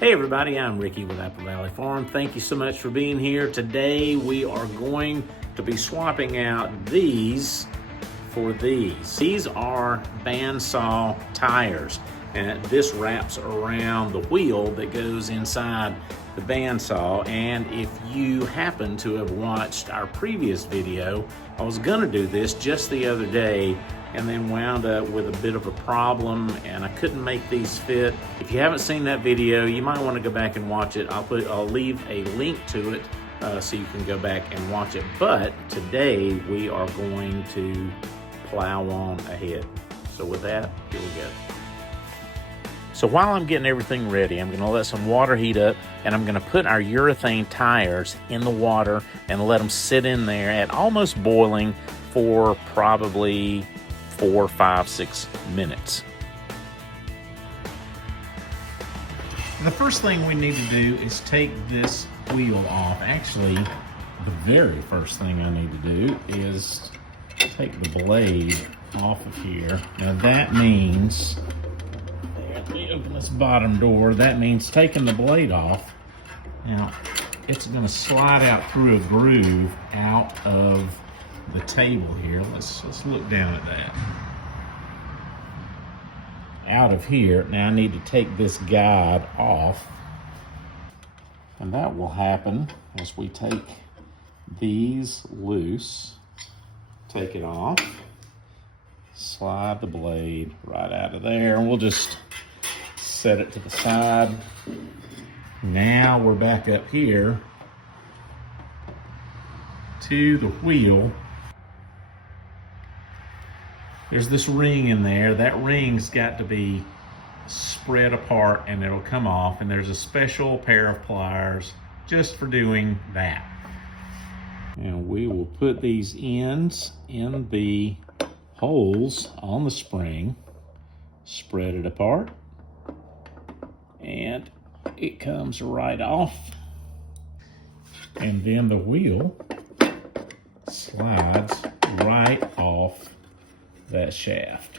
Hey everybody, I'm Ricky with Apple Valley Farm. Thank you so much for being here. Today we are going to be swapping out these for these. These are bandsaw tires, and this wraps around the wheel that goes inside the bandsaw. And if you happen to have watched our previous video, I was gonna do this just the other day and then wound up with a bit of a problem and I couldn't make these fit. If you haven't seen that video, you might want to go back and watch it. I'll leave a link to it so you can go back and watch it. But today we are going to plow on ahead. So with that, here we go. So while I'm getting everything ready, I'm gonna let some water heat up and I'm gonna put our urethane tires in the water and let them sit in there at almost boiling for probably 4, 5, 6 minutes. The first thing we need to do is take this wheel off. Actually, the very first thing I need to do is take the blade off of here. Now that means, let me open this bottom door, that means taking the blade off. Now, it's gonna slide out through a groove out of the table here. Let's look down at that. Out of here. Now I need to take this guide off, and that will happen as we take these loose, take it off, slide the blade right out of there, and we'll just set it to the side. Now we're back up here to the wheel. There's this ring in there. That ring's got to be spread apart and it'll come off, and there's a special pair of pliers just for doing that. And we will put these ends in the holes on the spring, spread it apart, and it comes right off. And then the wheel slides right off that shaft.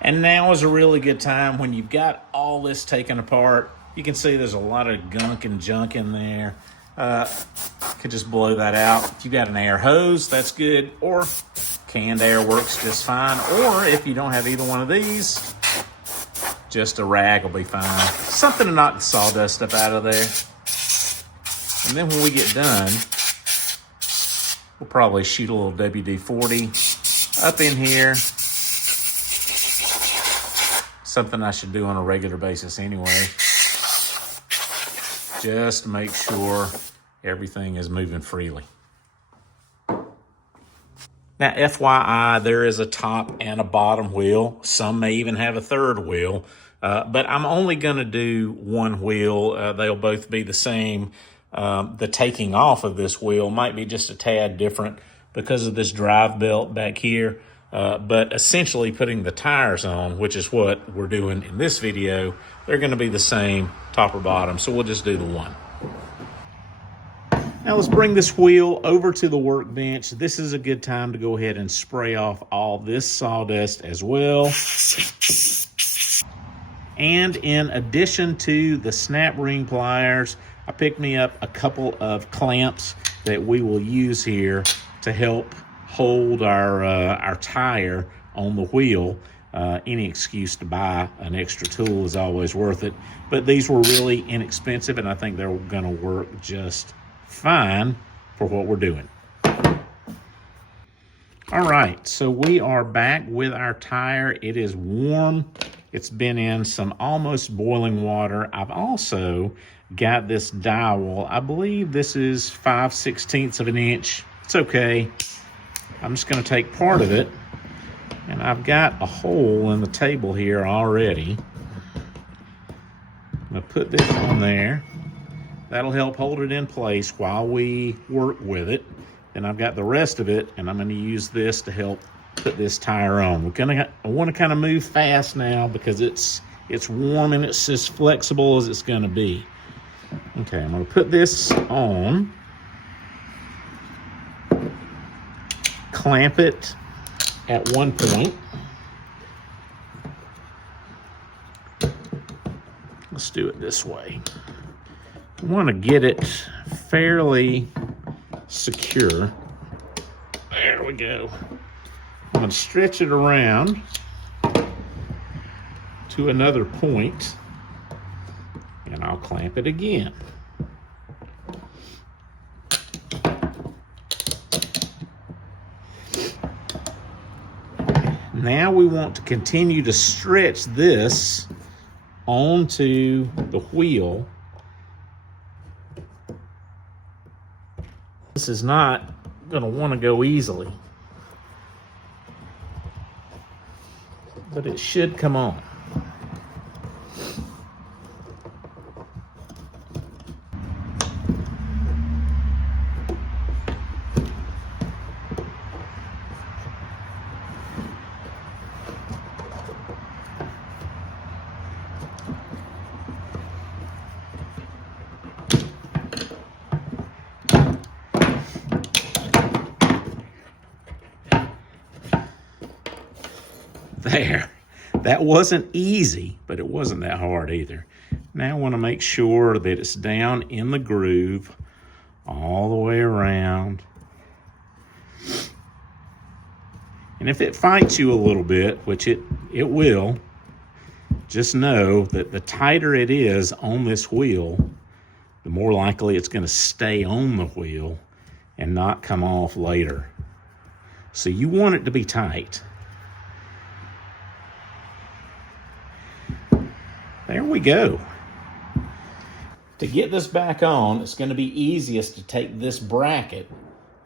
And now is a really good time when you've got all this taken apart. You can see there's a lot of gunk and junk in there. Could just blow that out. If you got an air hose, that's good, or canned air works just fine. Or if you don't have either one of these, just a rag will be fine. Something to knock the sawdust up out of there. And then when we get done, we'll probably shoot a little WD-40 up in here. Something I should do on a regular basis anyway. Just to make sure everything is moving freely. Now, FYI, there is a top and a bottom wheel. Some may even have a third wheel, but I'm only gonna do one wheel. They'll both be the same. The taking off of this wheel might be just a tad different because of this drive belt back here, but essentially putting the tires on, which is what we're doing in this video, they're going to be the same top or bottom, so we'll just do the one. Now let's bring this wheel over to the workbench. This is a good time to go ahead and spray off all this sawdust as well. And in addition to the snap ring pliers, I picked me up a couple of clamps that we will use here to help hold our tire on the wheel. Any excuse to buy an extra tool is always worth it. But these were really inexpensive, and I think they're gonna work just fine for what we're doing. All right, so we are back with our tire. It is warm. It's been in some almost boiling water. I've also got this dowel. I believe this is 5/16 of an inch. It's okay. I'm just gonna take part of it, and I've got a hole in the table here already. I'm gonna put this on there. That'll help hold it in place while we work with it. And I've got the rest of it, and I'm gonna use this to help put this tire on. I wanna kind of move fast now because it's warm and it's as flexible as it's gonna be. Okay, I'm gonna put this on, clamp it, at one point. Let's do it this way. You want to get it fairly secure. There we go. I'm going to stretch it around to another point, and I'll clamp it again. Now we want to continue to stretch this onto the wheel. This is not going to want to go easily, but it should come on. There. That wasn't easy, but it wasn't that hard either. Now I want to make sure that it's down in the groove all the way around. And if it fights you a little bit, which it will, just know that the tighter it is on this wheel, the more likely it's going to stay on the wheel and not come off later. So you want it to be tight. There we go. To get this back on, it's going to be easiest to take this bracket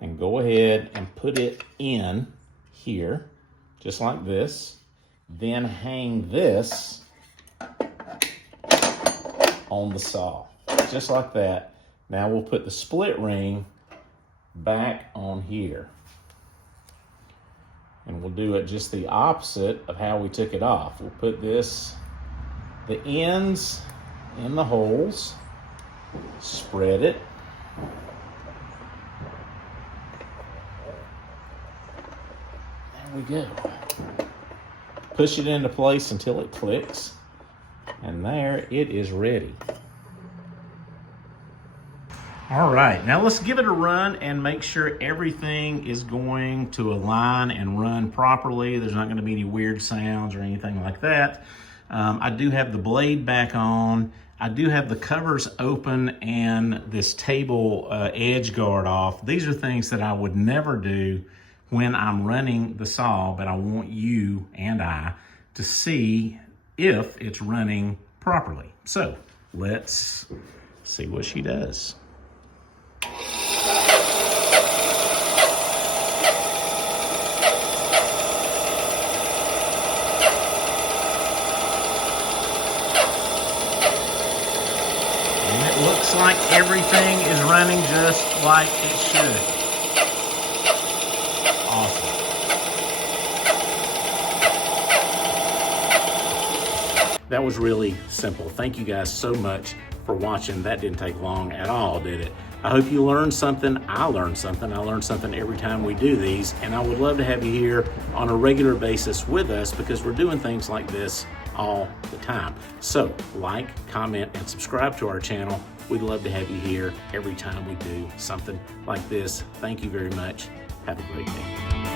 and go ahead and put it in here, just like this. Then hang this on the saw, just like that. Now we'll put the split ring back on here. And we'll do it just the opposite of how we took it off. We'll put the ends in the holes, spread it, there we go. Push it into place until it clicks, and there it is ready. All right, now let's give it a run and make sure everything is going to align and run properly. There's not going to be any weird sounds or anything like that. I do have the blade back on. I do have the covers open and this table edge guard off. These are things that I would never do when I'm running the saw, but I want you and I to see if it's running properly. So let's see what she does. Looks like everything is running just like it should. Awesome. That was really simple. Thank you guys so much for watching. That didn't take long at all, did it? I hope you learned something. I learned something. I learn something every time we do these, and I would love to have you here on a regular basis with us because we're doing things like this all the time. So like, comment, and subscribe to our channel. We'd love to have you here every time we do something like this. Thank you very much. Have a great day.